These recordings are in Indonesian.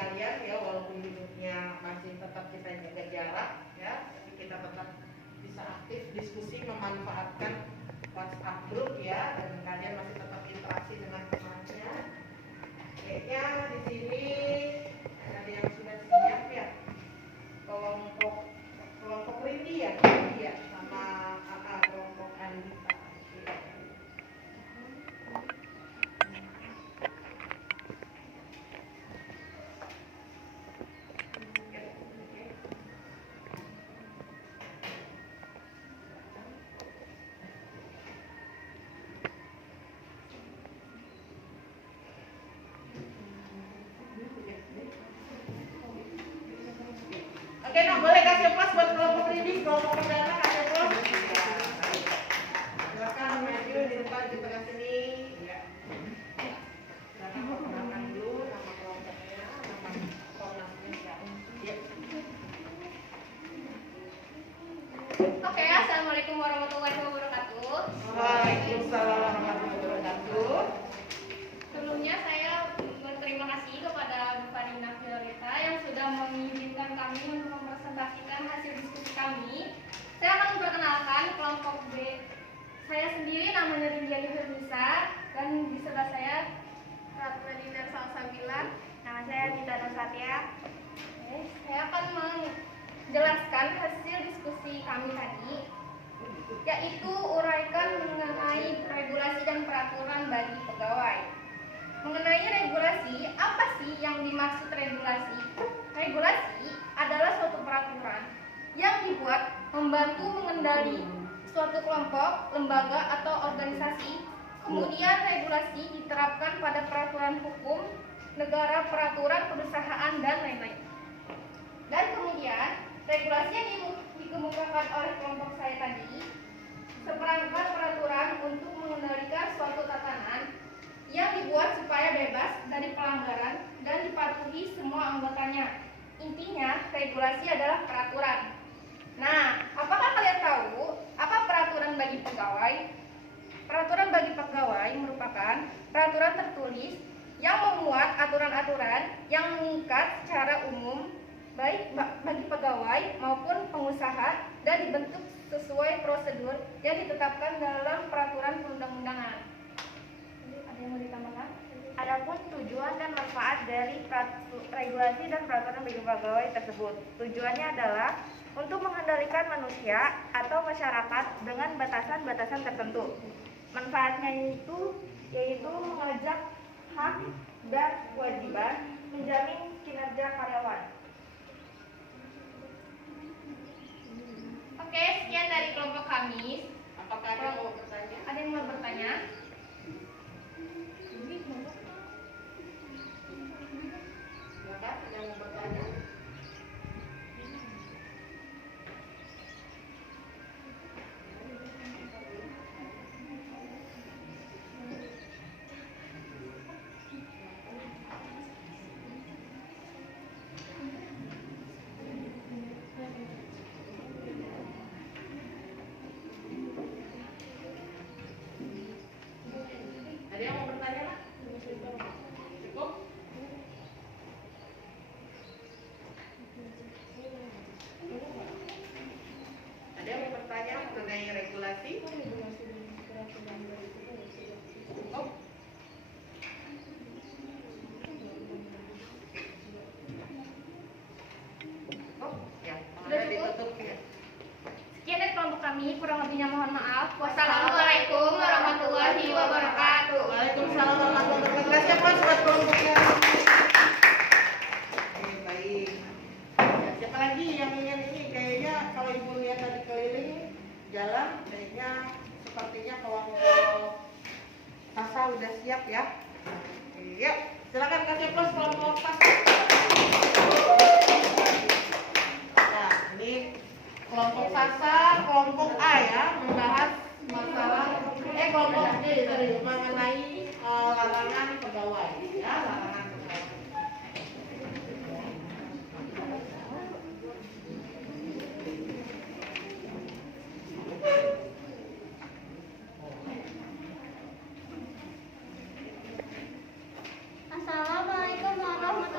sekalian ya, walaupun duduknya masih tetap kita jaga jarak ya, tapi kita tetap bisa aktif diskusi memanfaatkan WhatsApp group ya, dan kalian masih tetap interaksi dengan temannya. Kayaknya di sini ada yang sudah siap ya, kelompok Rindi ya, sama kelompok Andita. Oke, nah boleh kasih plus buat kelompok Rindi, kelompok perdana kasih plus. Silakan maju di depan di tengah sini. Ya. Silakan perkenalkan dulu nama kelompoknya, nama formasinya siapa. Ya. Oke, assalamualaikum warahmatullahi wabarakatuh. Waalaikumsalam warahmatullahi wabarakatuh. Sebelumnya saya berterima kasih kepada Bu Farina Fiorita yang sudah mengizinkan kami untuk mempresentasikan hasil diskusi kami. Saya akan memperkenalkan kelompok B. Saya sendiri namanya Rindiani Fernisa, dan di sebelah saya Ratna Dinar Salsabila. Nama saya Dita Nusatya. Saya akan menjelaskan hasil diskusi kami tadi, yaitu uraikan mengenai regulasi dan peraturan bagi pegawai. Mengenai regulasi, apa sih yang dimaksud regulasi? Regulasi adalah suatu peraturan yang dibuat membantu mengendali suatu kelompok, lembaga, atau organisasi. Kemudian regulasi diterapkan pada peraturan hukum, negara, peraturan perusahaan, dan lain-lain. Dan kemudian regulasi yang dikemukakan oleh kelompok saya tadi seperangkat peraturan untuk mengendalikan suatu tatanan yang dibuat supaya bebas dari pelanggaran dan dipatuhi semua anggotanya. Intinya, regulasi adalah peraturan. Nah, apakah kalian tahu apa peraturan bagi pegawai? Peraturan bagi pegawai merupakan peraturan tertulis yang memuat aturan-aturan yang mengikat secara umum baik bagi pegawai maupun pengusaha dan dibentuk sesuai prosedur yang ditetapkan dalam peraturan perundang-undangan. Ada yang mau ditambahkan? Adapun tujuan dan manfaat dari regulasi dan peraturan bagi pegawai tersebut, tujuannya adalah untuk mengendalikan manusia atau masyarakat dengan batasan-batasan tertentu. Manfaatnya yaitu mengajak hak dan kewajiban, menjamin kinerja karyawan. Oke, sekian dari kelompok kami. Apakah ada yang mau bertanya? Ada yang mau bertanya? Silakan, ada yang mau bertanya? Ada yang mau bertanya, Pak? Cukup? Ada yang mau bertanya mengenai regulasi? Cukup? Cukup? Ya, Sudah cukup? ditutup ya. Sekian dari kelompok kami, kurang lebihnya mohon maaf. Wassalamualaikum warahmatullahi wabarakatuh. Waalaikumsalam warahmatullahi wabarakatuh. Kasih apa buat kelompoknya? Oke, baik. Ya, siapa lagi yang ingin ini? Kayaknya kalau ibu lihat tadi keliling jalan, kayaknya sepertinya kelompok Sasa udah siap ya. Oke, yuk, silakan kasih plus kelompok Sasa. Nah, ini kelompok Sasa, kelompok A ya, membahas masalah kelompok D mengenai larangan pegawai ya, larangan pegawai. Assalamualaikum warahmatullahi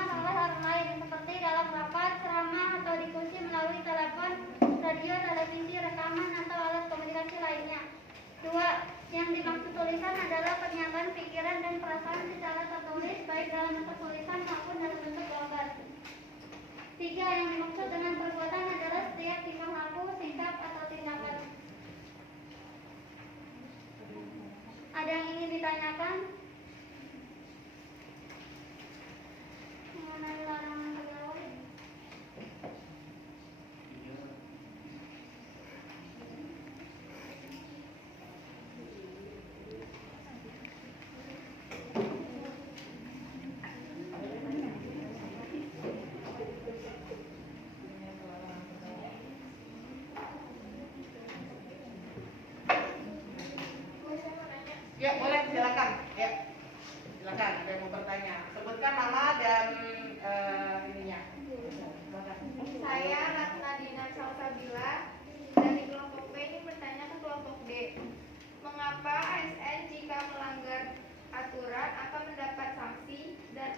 digunakan oleh orang lain seperti dalam rapat, ceramah, atau diskusi melalui telepon, radio, televisi, rekaman, atau alat komunikasi lainnya. 2. Yang dimaksud tulisan adalah pernyataan pikiran dan perasaan secara tertulis baik dalam bentuk tulisan maupun dalam bentuk gambar. 3. Yang dimaksud dengan perbuatan adalah setiap tingkah laku, sikap, atau tindakan. Ada yang ingin ditanyakan mengenai larangan pegawai? Ya, boleh, silakan. Ya, silakan. Ada yang mau bertanya? Sebutkan nama dan ininya. Saya Ratna Dina Salsabila dari kelompok B ini bertanya ke kelompok D. Mengapa ASN jika melanggar aturan akan mendapat sanksi dan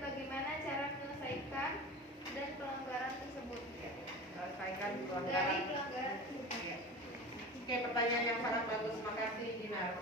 bagaimana cara menyelesaikan dan pelanggaran tersebut? Selesaikan Dari pelanggaran. pelanggaran tersebut. Ya. Oke, pertanyaan yang sangat bagus. Makasih, Dinar.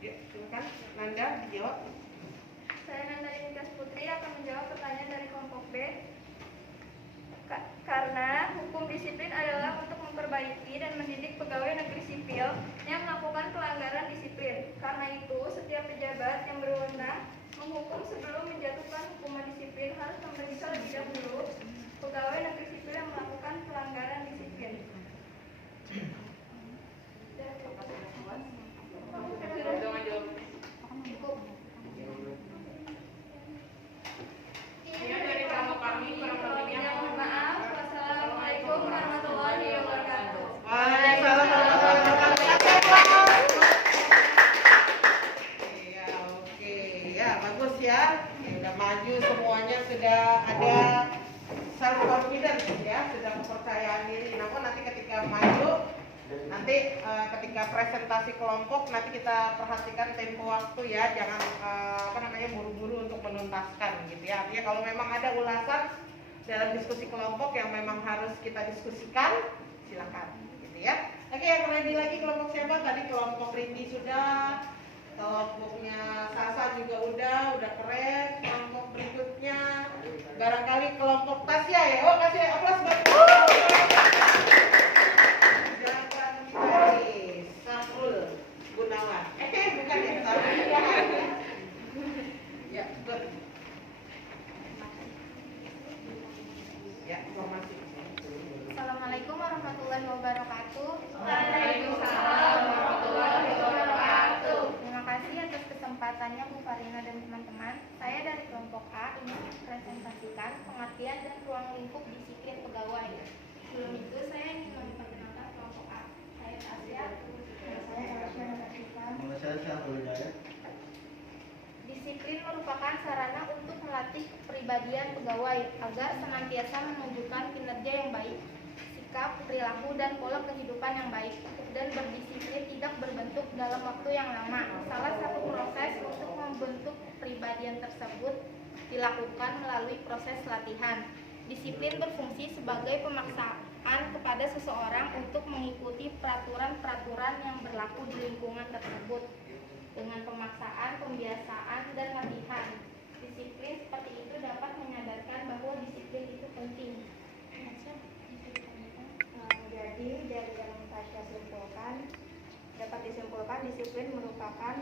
Ya, silakan. Nanda, dijawab. Saya Nanda Nikas Putri akan menjawab pertanyaan dari kelompok B. Karena hukum disiplin adalah untuk memperbaiki dan mendidik pegawai negeri sipil yang melakukan pelanggaran disiplin. Karena itu, setiap pejabat yang berwenang menghukum sebelum menjatuhkan hukuman disiplin harus memeriksa lebih dahulu pegawai negeri sipil yang melakukan pelanggaran disiplin. Jangan jawab. Ini dari kamu kami kurang lebihnya. Mohon maaf. Wassalamualaikum warahmatullahi wabarakatuh. Waalaikumsalam warahmatullahi wabarakatuh. Iya, oke. Ya, bagus ya. Ya, udah maju semuanya, sudah ada self confidence ya, sudah kepercayaan diri. Namun nanti ketika maju, nanti ketika presentasi kelompok nanti kita perhatikan tempo waktu ya, jangan buru-buru untuk menuntaskan gitu ya. Artinya kalau memang ada ulasan dalam diskusi kelompok yang memang harus kita diskusikan, silakan gitu ya. Oke, yang ready lagi kelompok siapa? Tadi kelompok Rindi sudah, kelompoknya Sasa juga udah keren. Kelompok berikutnya barangkali kelompok Tasya ya. Oh, kasih aplaus buat silakan dari Safrul Gunawan. Bukan ya, Safrul. Ya, betul. Ya, informasi. Assalamualaikum warahmatullahi wabarakatuh. Waalaikumsalam warahmatullahi wabarakatuh. Terima kasih atas kesempatannya Bu Farina dan teman-teman. Saya dari kelompok A ingin mempresentasikan pengertian dan ruang lingkup disiplin pegawai. Sebelum itu saya ingin memperkenalkan kelompok A. Saya Tasya. Saya Tasya. Disiplin merupakan sarana untuk melatih mengenai kepribadian pegawai agar senantiasa menunjukkan kinerja yang baik, sikap, perilaku, dan pola kehidupan yang baik, dan berdisiplin tidak berbentuk dalam waktu yang lama. Salah satu proses untuk membentuk kepribadian tersebut dilakukan melalui proses latihan. Disiplin berfungsi sebagai pemaksaan kepada seseorang untuk mengikuti peraturan-peraturan yang berlaku di lingkungan tersebut. Dengan pemaksaan, pembiasaan, dan latihan, disiplin seperti itu dapat menyadarkan bahwa disiplin itu penting. Jadi dari yang saya simpulkan, dapat disimpulkan disiplin merupakan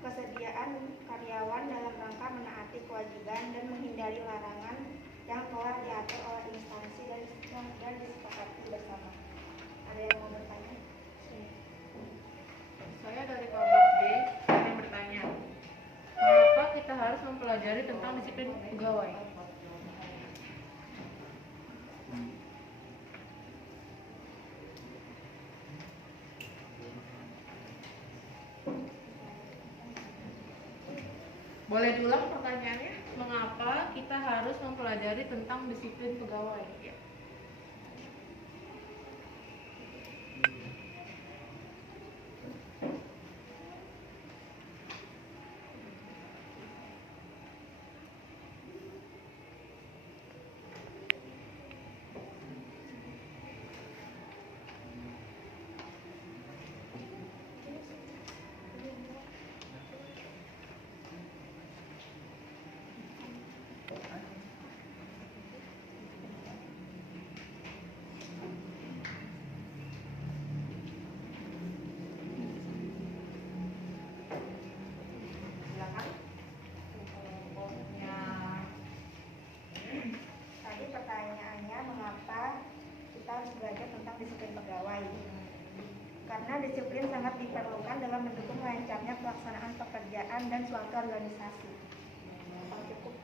kesediaan karyawan dalam rangka menaati kewajiban dan menghindari larangan yang telah diatur oleh instansi dan disepakati bersama. Ada yang mau bertanya? Saya dari kelompok B ingin bertanya, mengapa kita harus mempelajari tentang disiplin pegawai? Boleh diulang pertanyaannya? Mengapa kita harus mempelajari tentang disiplin pegawai? Ya. Silakan. Kelompoknya Tadi pertanyaannya mengapa kita harus belajar tentang disiplin pegawai? Karena disiplin sangat diperlukan dalam mendukung lancarnya pelaksanaan pekerjaan dan suatu organisasi. Cukup.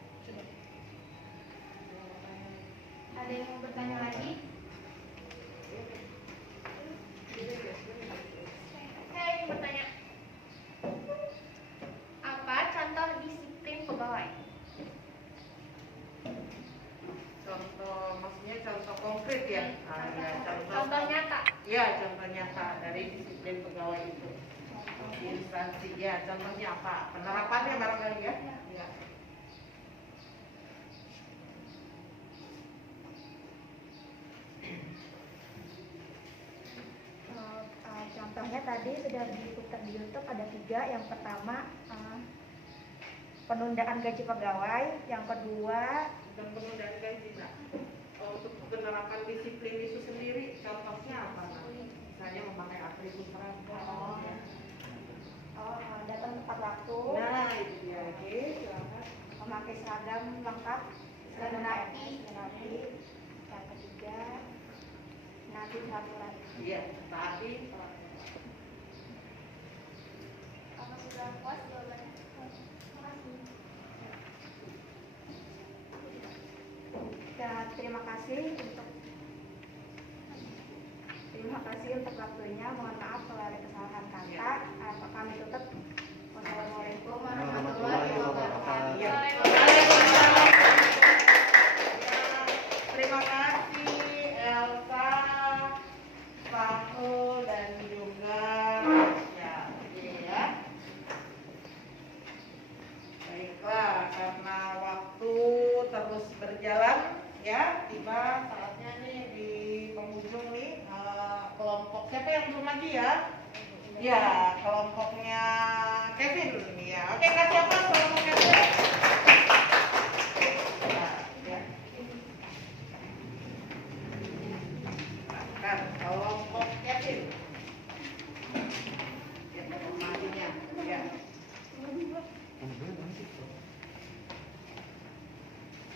Ada yang mau bertanya lagi? Saya ingin bertanya, apa contoh disiplin pegawai? contoh, maksudnya contoh konkret ya? Ya, Contoh nyata. Ya, contoh nyata dari disiplin pegawai itu di instansi. Ya, contohnya apa? Penerapannya barangkali ya? Ya. Contohnya tadi sudah diputar di YouTube, ada 3. Yang pertama penundaan gaji pegawai, yang kedua Dan penundaan gaji, Mbak. Untuk penerapan disiplin itu sendiri, contohnya apa? Mbak? Misalnya memakai atribut seragam. Ya. datang tepat waktu, Nah, itu dia. Oke, silakan. memakai seragam lengkap, seragam rapi. Yang ketiga menaati peraturan. Iya, taati. Apa sudah puas jawabannya? Makasih. Ya, terima kasih untuk waktunya. Mohon maaf kalau ada kesalahan kata. Kami tutup. Wassalamualaikum warahmatullahi wabarakatuh. Iya. Terima kasih Elsa, Fahul, dan juga ya, ya. Baiklah, karena waktu terus berjalan ya, tiba saatnya nih di penghujung nih kelompok siapa yang belum lagi ya? Ya, kelompoknya Kevin ya. Oke, kasih apa kelompok Kevin? Nah, ya. Kan kelompok Kevin. Ya, majunya. Ya.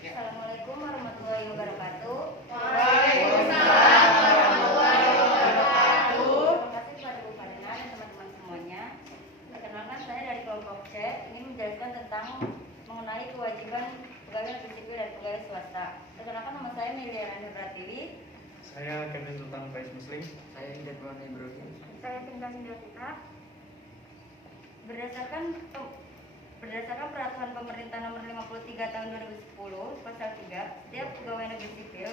Assalamualaikum warahmatullahi wabarakatuh. Waalaikumsalam warahmatullahi wabarakatuh. Terima kasih kepada Bu Farina dan teman-teman semuanya. Perkenalkan, saya dari kelompok C ingin menjelaskan tentang mengenai kewajiban pegawai negeri sipil dan pegawai swasta. Perkenalkan, nama saya Meliana Pratiwi. Saya Kevin Sultan Faiz Muslim. Saya Indah Tuan Ibrahim. Saya Tinta Sindiawita. Berdasarkan Peraturan Pemerintah Nomor 53 3 tahun 2010, pasal 3, setiap pegawai negeri sipil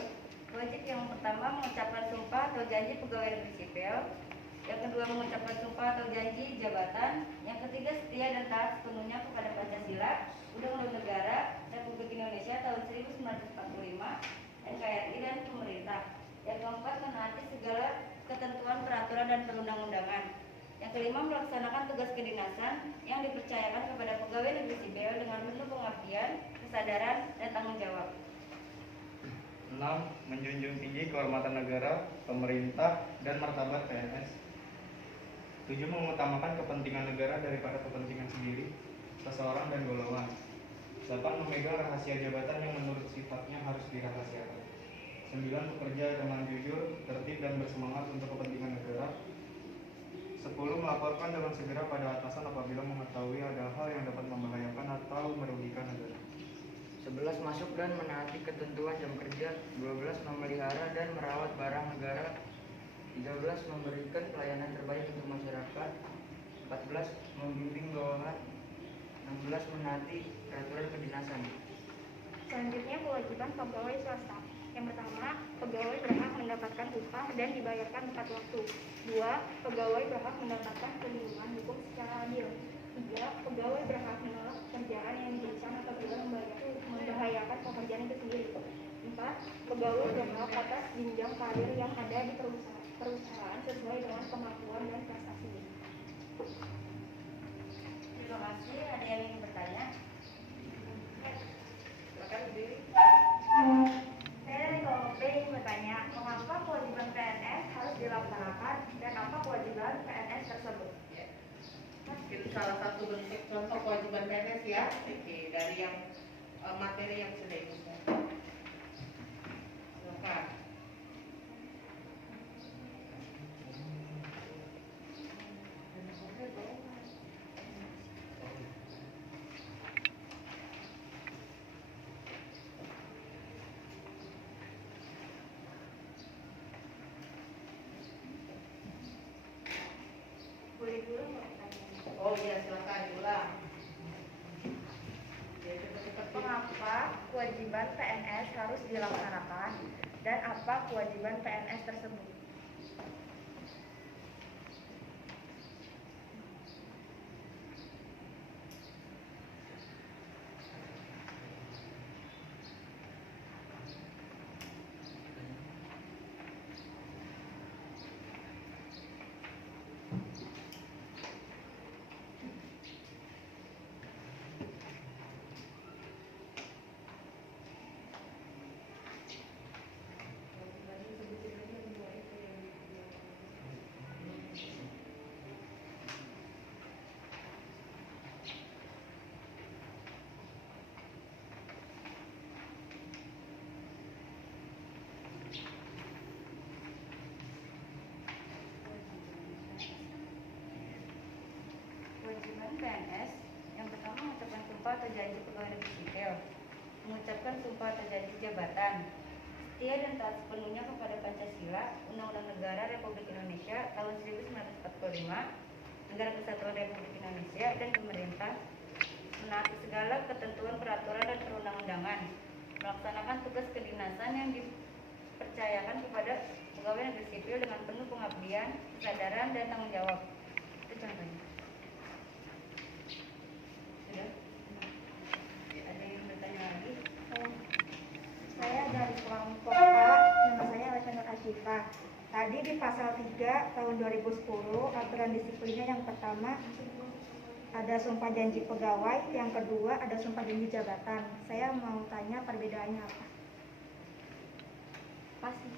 wajib yang pertama mengucapkan sumpah atau janji pegawai negeri sipil, yang kedua mengucapkan sumpah atau janji jabatan, yang ketiga setia dan taat sepenuhnya kepada Pancasila, Undang-Undang Negara Republik Indonesia tahun 1945, NKRI dan pemerintah, yang keempat menaati segala ketentuan peraturan dan perundang-undangan, yang kelima melaksanakan tugas kedinasan yang dipercayakan kepada pegawai negeri sipil dengan penuh pengabdian, kesadaran, dan tanggung jawab. 6. Menjunjung tinggi kehormatan negara, pemerintah, dan martabat PNS. 7. Mengutamakan kepentingan negara daripada kepentingan sendiri, seseorang dan golongan. 8. Memegang rahasia jabatan yang menurut sifatnya harus dirahasiakan. 9. Bekerja dengan jujur, tertib, dan bersemangat untuk kepentingan negara. 10. Melaporkan dengan segera pada atasan apabila mengetahui ada hal yang dapat membahayakan atau merugikan negara. 11. Masuk dan menaati ketentuan jam kerja. 12. Memelihara dan merawat barang negara. 13. Memberikan pelayanan terbaik untuk masyarakat. 14. Membimbing bawahan. 16. Menaati peraturan kedinasan. Selanjutnya kewajiban pegawai swasta. Yang pertama, pegawai berhak mendapatkan upah dan dibayarkan tepat waktu. 2. Pegawai berhak mendapatkan perlindungan hukum secara adil. 3. Pegawai berhak menolak pekerjaan yang dirancang apabila membahayakan pekerjaan itu sendiri. 4. Pegawai berhak atas jenjang karir yang ada di perusahaan sesuai dengan kemampuan dan prestasi. Terima kasih. Ada yang ingin bertanya? Silakan berdiri. Saya dari kelompok B ingin bertanya, mengapa kewajiban PNS harus dilaksanakan dan apa kewajiban PNS tersebut? Mungkin salah satu bentuk contoh kewajiban PNS ya. Oke, dari yang materi yang sudah ibu share. Silakan. Boleh dulu nggak pertanyaannya? Oh iya, silakan diulang. Ya, cepat-cepat. Mengapa kewajiban PNS harus dilaksanakan dan apa kewajiban PNS tersebut? Kewajiban PNS yang pertama mengucapkan sumpah atau janji pegawai negeri sipil, mengucapkan sumpah atau janji jabatan, setia dan taat sepenuhnya kepada Pancasila, Undang-Undang Negara Republik Indonesia tahun 1945, Negara Kesatuan Republik Indonesia dan pemerintah, menaati segala ketentuan peraturan dan perundang-undangan, melaksanakan tugas kedinasan yang dipercayakan kepada pegawai negeri sipil dengan penuh pengabdian, kesadaran, dan tanggung jawab. Itu contohnya. Sudah? Ada yang bertanya lagi? Saya dari kelompok A, nama saya Alexander Asyifa. Tadi di pasal 3 tahun 2010, aturan disiplinnya yang pertama ada sumpah janji pegawai, yang kedua ada sumpah janji jabatan. Saya mau tanya perbedaannya apa? Pasti.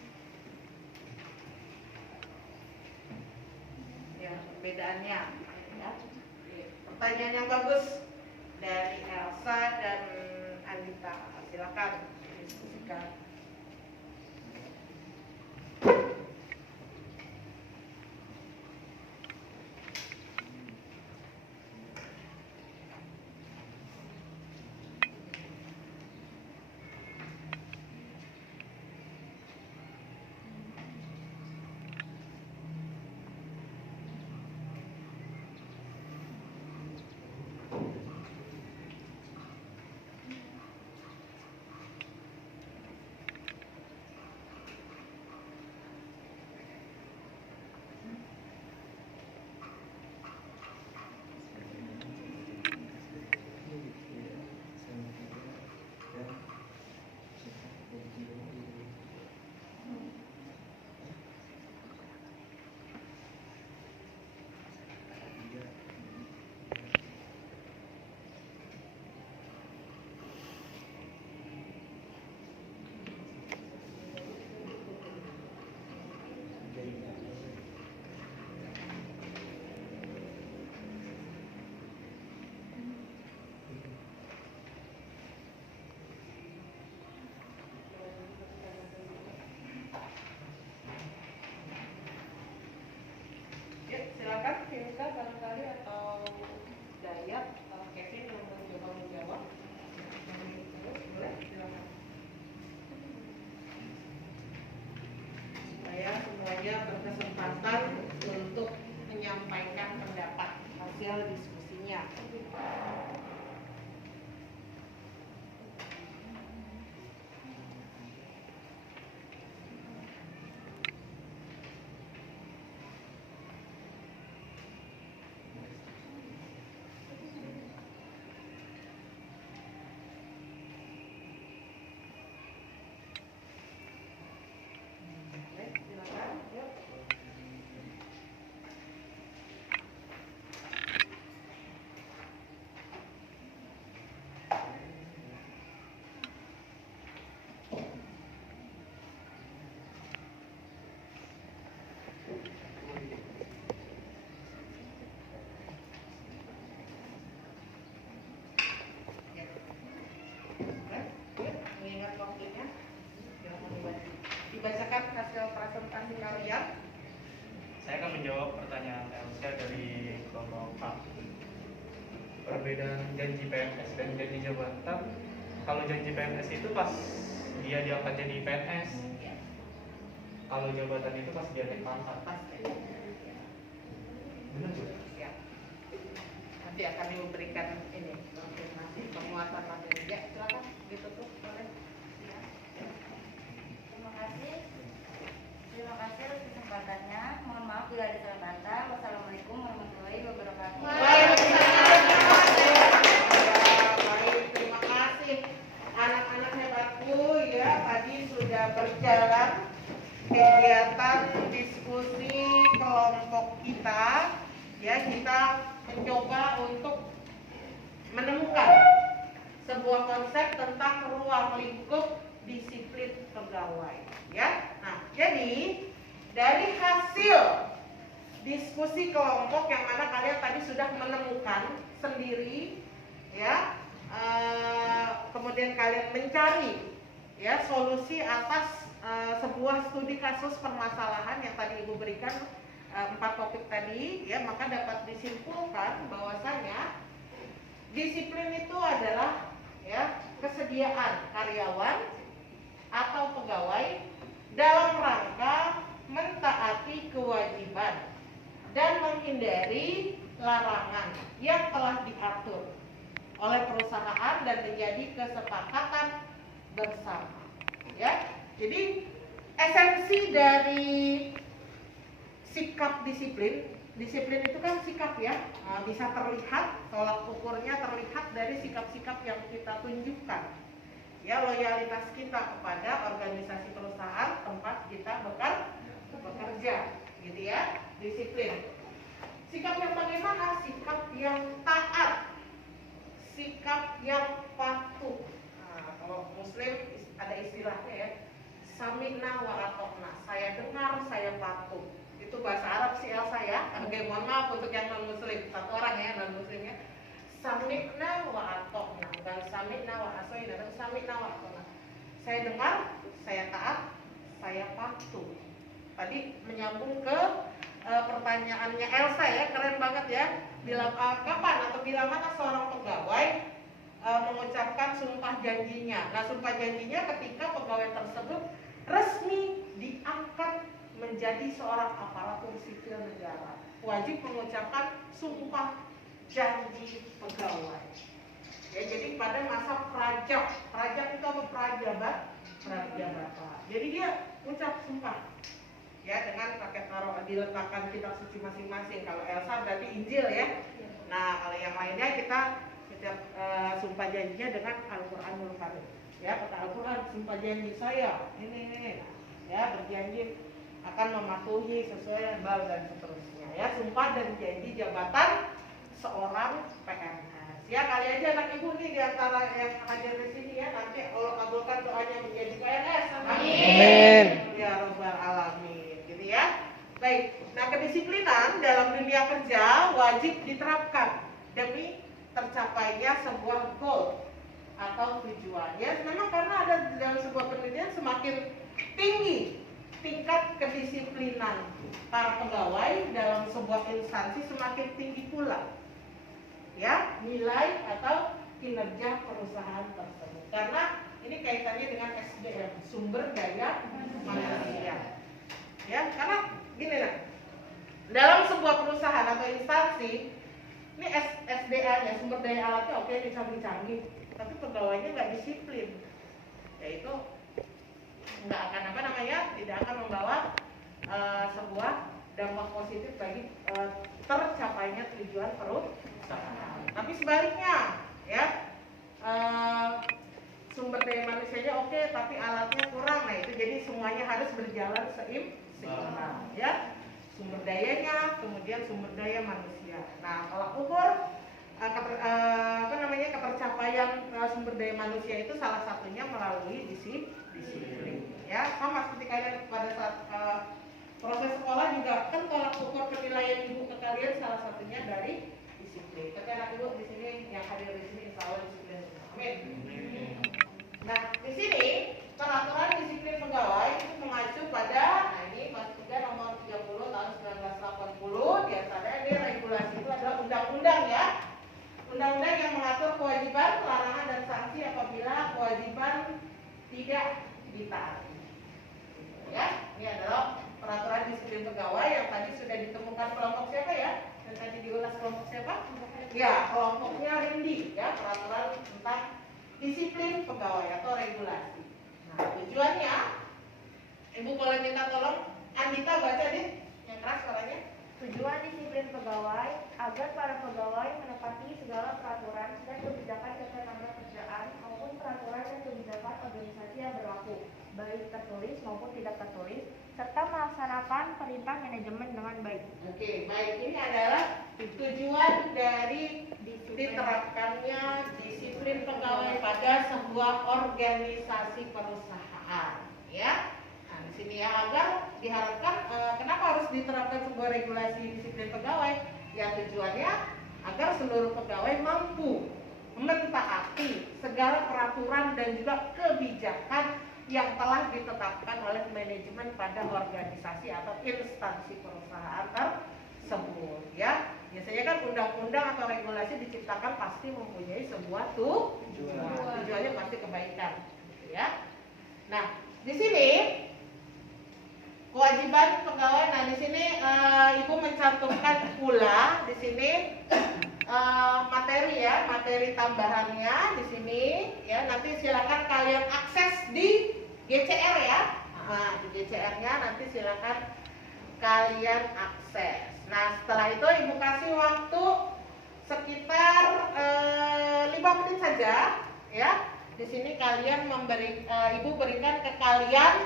Ya, perbedaannya. Ya. Pertanyaan yang bagus dari Elsa dan Anita. Silakan diskusikan. Mengingat waktunya, dibacakan hasil presentasi kalian. Saya akan menjawab pertanyaan Elsa dari kelompok A. Perbedaan janji PNS dan janji jabatan. Kalau janji PNS itu pas dia diangkat jadi PNS. Kalau jabatan itu pas dia naik pangkat. Benar juga? Ya. Nanti akan diberikan ini konfirmasi penguatan materi. Ya, silakan ditutup oleh. Terima kasih. Terima kasih atas kesempatannya. Mohon maaf bila ada salah kata. Wassalamualaikum warahmatullahi wabarakatuh. Baik, terima kasih anak-anak hebatku ya. Tadi sudah berjalan kegiatan diskusi kelompok kita. Ya, kita mencoba untuk menemukan sebuah konsep tentang ruang lingkup disiplin pegawai. Ya, nah jadi dari hasil diskusi kelompok yang mana kalian tadi sudah menemukan sendiri, ya, kemudian kalian mencari ya solusi atas sebuah studi kasus permasalahan yang tadi Ibu berikan 4 topik tadi, ya, maka dapat disimpulkan bahwasanya disiplin itu adalah ya kesediaan karyawan atau pegawai dalam rangka mentaati kewajiban dan menghindari larangan yang telah diatur oleh perusahaan dan menjadi kesepakatan bersama. Ya, jadi esensi dari sikap disiplin itu kan sikap ya, bisa terlihat, tolak ukurnya terlihat dari sikap-sikap yang kita tunjukkan. Ya, loyalitas kita kepada organisasi perusahaan tempat kita bekerja, gitu ya, disiplin. Sikap yang bagaimana? Sikap yang taat, sikap yang patuh. Nah, kalau Muslim ada istilahnya ya, sami'na wa ata'na, saya dengar, saya patuh. Itu bahasa Arab sih Elsa ya. Oke, mohon maaf untuk yang non Muslim, satu orang ya non Muslimnya. Sami'na wa ata'na, bukan sami'na wa asoina, tapi sami'na wa ata'na. Saya dengar, saya taat, saya patuh. Tadi menyambung ke pertanyaannya Elsa ya, keren banget ya. Bila kapan atau bila mana seorang pegawai mengucapkan sumpah janjinya. Nah, sumpah janjinya ketika pegawai tersebut resmi diangkat menjadi seorang aparatur sipil negara. Wajib mengucapkan sumpah janji pegawai. Ya, jadi pada masa prajak itu apa? Prajabatan. Jadi dia ucap sumpah. Ya, dengan pakai taruh diletakkan kitab suci masing-masing. Kalau Elsa berarti Injil ya. Nah, kalau yang lainnya kita sumpah janjinya dengan Al-Qur'anul Karim. Ya, kata Al-Qur'an, sumpah janji saya ini ya, berjanji akan mematuhi sesuai dan seterusnya ya, sumpah dan janji jabatan seorang PNS. Ya, kali aja anak ibu nih di antara yang hadir di sini ya, nanti Allah kabulkan doanya menjadi PNS. Amin. Ya Rabbal Alamin, gitu ya. Baik, nah kedisiplinan dalam dunia kerja wajib diterapkan demi tercapainya sebuah goal atau tujuan. Ya, memang karena ada dalam sebuah penelitian semakin tinggi tingkat kedisiplinan para pegawai dalam sebuah instansi semakin tinggi pula ya nilai atau kinerja perusahaan tersebut, karena ini kaitannya dengan SDM, sumber daya manusia ya. Karena gini lah, dalam sebuah perusahaan atau instansi ini SDA nya, sumber daya alatnya oke, canggih-canggih, tapi pegawainya nggak disiplin, yaitu nggak akan tidak akan membawa sebuah dampak positif bagi tercapainya tujuan perusahaan. Tapi sebaliknya ya, sumber daya manusianya oke, tapi alatnya kurang, nah itu jadi semuanya harus berjalan seimbang ya, sumber dayanya kemudian sumber daya manusia. Nah, tolak ukur ketercapaian sumber daya manusia itu salah satunya melalui disiplin ya. Sama seperti kalian pada saat proses sekolah juga kan tolak ukur penilaian ibu ke kalian salah satunya dari disiplin. Tapi anak ibu di sini yang hadir di sini insya Allah disiplin. Amin. kewajiban tidak ditaati. Ya, ini adalah peraturan disiplin pegawai yang tadi sudah ditemukan kelompok siapa ya? Dan tadi diulas kelompok siapa? Ya, kelompoknya Rindi ya, peraturan tentang disiplin pegawai atau regulasi. Nah, tujuannya, Ibu boleh minta tolong Andita baca deh, yang keras suaranya. Tujuan disiplin pegawai agar para pegawai menepati segala peraturan dan kebijakan ketenagakerjaan maupun peraturan dan kebijakan organisasi yang berlaku, baik tertulis maupun tidak tertulis, serta melaksanakan perintah manajemen dengan baik. Oke, baik. Ini adalah tujuan dari diterapkannya disiplin pegawai pada sebuah organisasi perusahaan, ya. Nah, di sini ya agar diharapkan kenapa harus diterapkan sebuah regulasi disiplin pegawai? Ya tujuannya agar seluruh pegawai mampu mentaati segala peraturan dan juga kebijakan yang telah ditetapkan oleh manajemen pada organisasi atau instansi perusahaan tersebut, ya. Biasanya kan undang-undang atau regulasi diciptakan pasti mempunyai sebuah tujuan. Tujuannya pasti kebaikan, gitu ya. Nah, di sini kewajiban pegawai. Nah, di sini Ibu mencantumkan pula di sini materi ya, materi tambahannya di sini ya. Nanti silakan kalian akses di GCR ya. Nah, di GCR-nya nanti silakan kalian akses. Nah, setelah itu Ibu kasih waktu sekitar 5 menit saja ya. Di sini kalian Ibu berikan ke kalian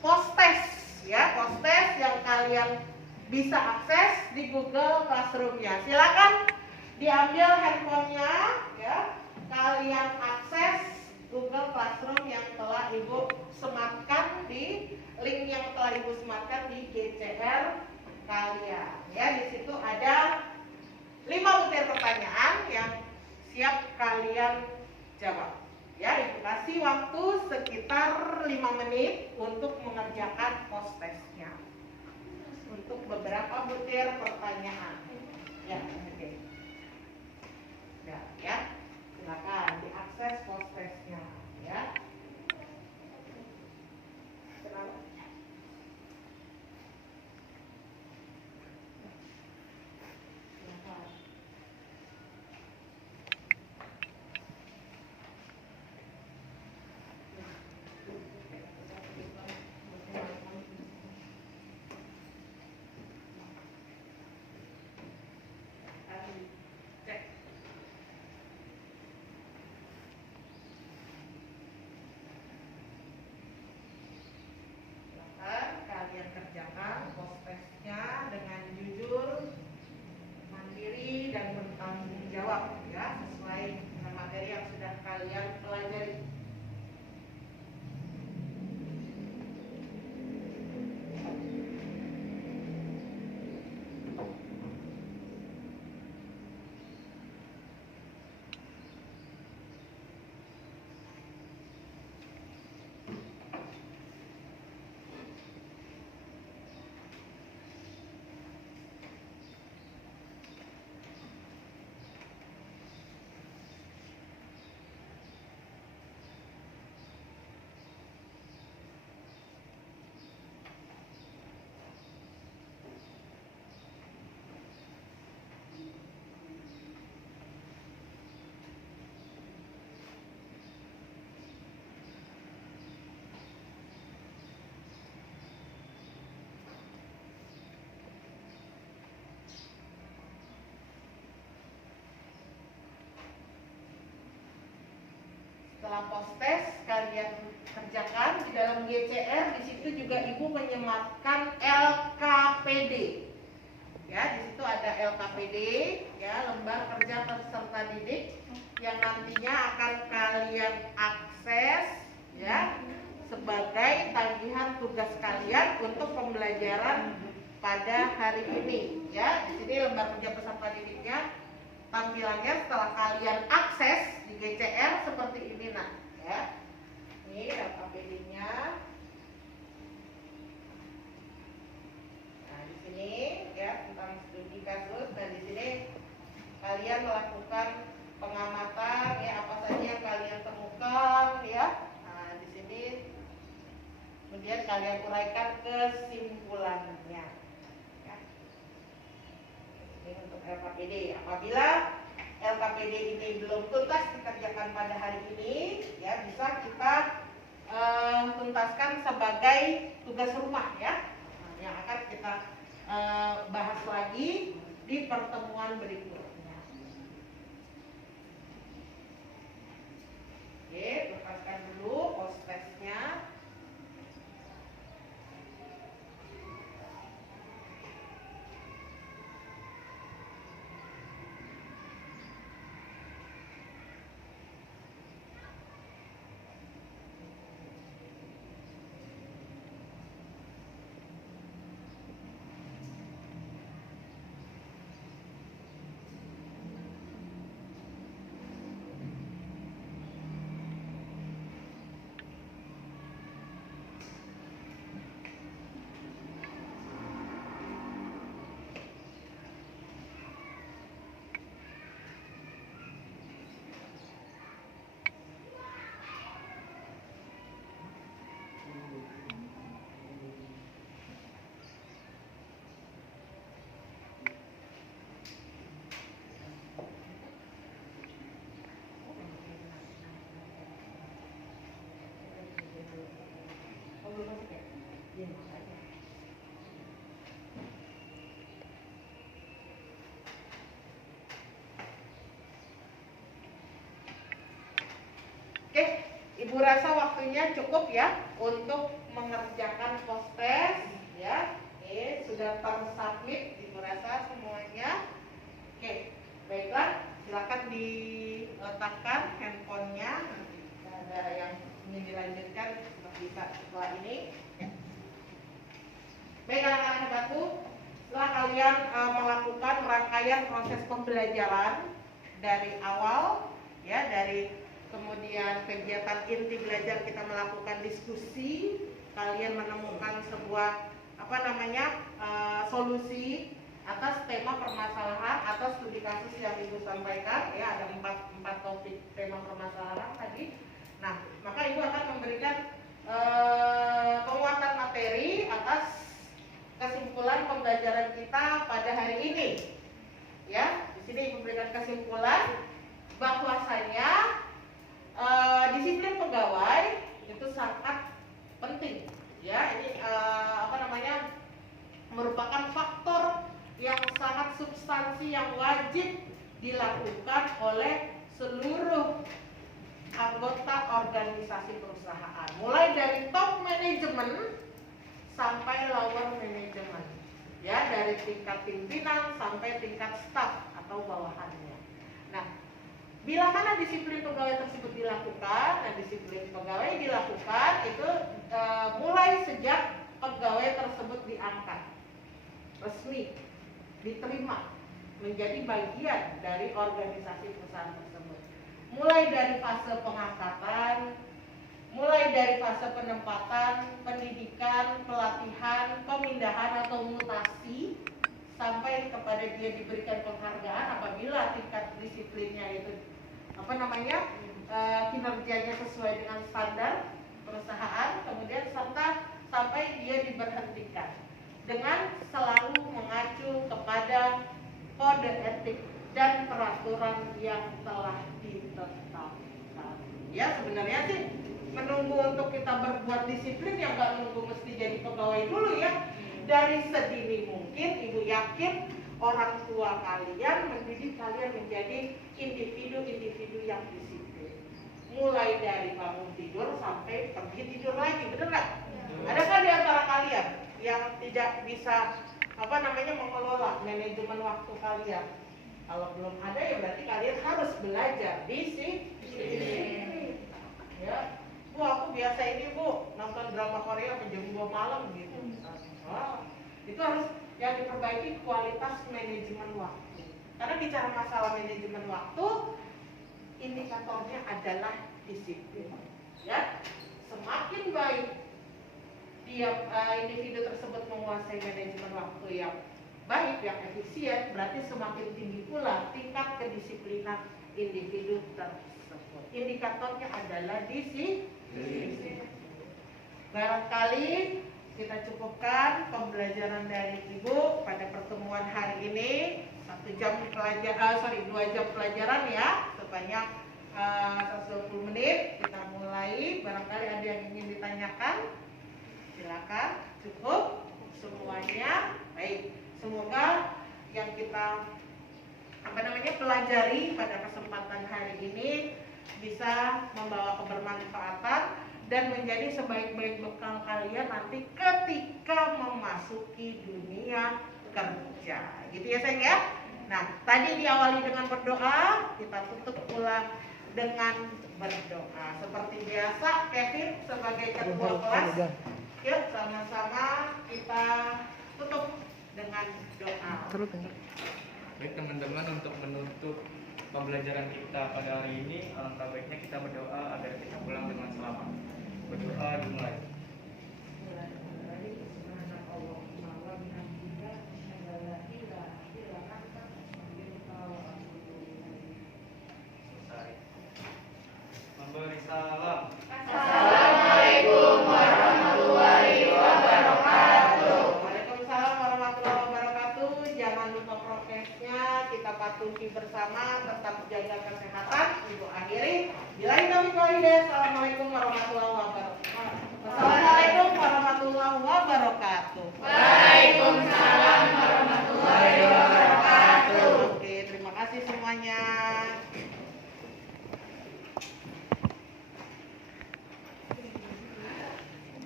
post-test ya, post-test yang kalian bisa akses di Google Classroom-nya. Silakan diambil handphonenya ya, kalian akses Google Classroom yang telah Ibu sematkan di link yang telah Ibu sematkan di GCR kalian. Ya, di situ ada 5 butir pertanyaan yang siap kalian jawab. Ya, Ibu kasih waktu sekitar 5 menit untuk mengerjakan post-testnya untuk beberapa butir pertanyaan. Ya, oke. Ya, silakan diakses post-testnya. Ya. Kenapa? Silakan. Cek. Silakan kalian kerjakan post-testnya dengan jujur, mandiri, dan bertanggung jawab ya, sesuai dengan materi yang sudah kalian pelajari. Setelah post-test kalian kerjakan di dalam GCR, di situ juga Ibu menyematkan LKPD. Ya, di situ ada LKPD, ya, lembar kerja peserta didik yang nantinya akan kalian akses ya sebagai tagihan tugas kalian untuk pembelajaran pada hari ini. Ya, di sini lembar kerja peserta didiknya tampilannya setelah kalian akses di GCR seperti ini nah ya. Ini LKPD-nya. Nah, di sini ya tentang studi kasus. Nah, di sini kalian melakukan pengamatan ya, apa saja yang kalian temukan ya kalian uraikan kesimpulannya. Ya. Ini untuk LKPD. Apabila LKPD ini belum tuntas dikerjakan pada hari ini, ya bisa kita tuntaskan sebagai tugas rumah ya, yang akan kita bahas lagi di pertemuan berikutnya. Oke, lepaskan dulu post-testnya. Oke, Ibu rasa waktunya cukup ya untuk mengerjakan post-test ya. Oke, sudah tersubmit Ibu rasa semuanya. Oke, baiklah, silakan diletakkan handphonenya. Nanti ada yang ingin dilanjutkan bisa setelah ini. Baik anak-anak hebatku, setelah kalian melakukan rangkaian proses pembelajaran dari awal ya, dari kemudian kegiatan inti belajar kita melakukan diskusi, kalian menemukan sebuah solusi atas tema permasalahan atau studi kasus yang Ibu sampaikan ya, ada empat topik tema permasalahan tadi. Nah, maka Ibu akan memberikan penguatan materi atas kesimpulan pembelajaran kita pada hari ini. Ya, di sini Ibu berikan kesimpulan bahwasanya disiplin pegawai itu sangat penting. Ya, ini merupakan faktor yang sangat substansi yang wajib dilakukan oleh seluruh anggota organisasi perusahaan, mulai dari top manajemen sampai lower manajemen, ya, dari tingkat pimpinan sampai tingkat staf atau bawahannya. Nah, bila mana disiplin pegawai tersebut dilakukan, dan disiplin pegawai dilakukan itu mulai sejak pegawai tersebut diangkat, resmi diterima menjadi bagian dari organisasi perusahaan tersebut. Mulai dari fase pengangkatan, mulai dari fase penempatan, pendidikan, pelatihan, pemindahan atau mutasi, sampai kepada dia diberikan penghargaan apabila tingkat disiplinnya itu kinerjanya sesuai dengan standar perusahaan, kemudian serta sampai dia diberhentikan dengan selalu mengacu kepada kode etik dan peraturan yang telah ditetapkan. Ya, sebenarnya sih menunggu untuk kita berbuat disiplin yang nggak menunggu mesti jadi pegawai dulu ya. Dari sedini mungkin Ibu yakin orang tua kalian mendidik kalian menjadi individu-individu yang disiplin. Mulai dari bangun tidur sampai pergi tidur lagi, bener nggak? Adakah di antara kalian yang tidak bisa mengelola manajemen waktu kalian? Kalau belum ada ya berarti kalian harus belajar disiplin. Ya, Bu, aku biasa ini Bu nonton drama Korea jam 2 malam gitu. Itu harus yang diperbaiki kualitas manajemen waktu. Karena bicara masalah manajemen waktu, indikatornya adalah disiplin. Ya, semakin baik individu tersebut menguasai manajemen waktu yang baik, yang efisien, berarti semakin tinggi pula tingkat kedisiplinan individu tersebut. Indikatornya adalah disiplin. Barangkali kita cukupkan pembelajaran dari Ibu pada pertemuan hari ini. 2 jam pelajaran ya, sebanyak 120 menit. Kita mulai, barangkali ada yang ingin ditanyakan, silakan. Cukup semuanya. Baik, semoga yang kita pelajari pada kesempatan hari ini bisa membawa kebermanfaatan dan menjadi sebaik-baik bekal kalian nanti ketika memasuki dunia kerja. Gitu ya sayang ya. Nah, tadi diawali dengan berdoa, kita tutup pula dengan berdoa. Seperti biasa, Kevin sebagai ketua kelas, yuk sama-sama kita tutup dengan doa. Baik teman-teman, untuk menutup pembelajaran kita pada hari ini, alangkah baiknya kita berdoa agar kita pulang dengan selamat. Berdoa dimulai. Selesai. Memberi salam. Assalamualaikum warahmatullahi wabarakatuh. Waalaikumsalam warahmatullahi wabarakatuh. Jangan lupa prokesnya, kita patuhi bersama, tetap jaga kesehatan. Ibu akhiri. Bilahi taufiq wal hidayah. Assalamualaikum warahmatullahi wabarakatuh. Assalamualaikum warahmatullahi wabarakatuh. Waalaikumsalam warahmatullahi wabarakatuh. Oke, terima kasih semuanya.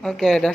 Oke, dah.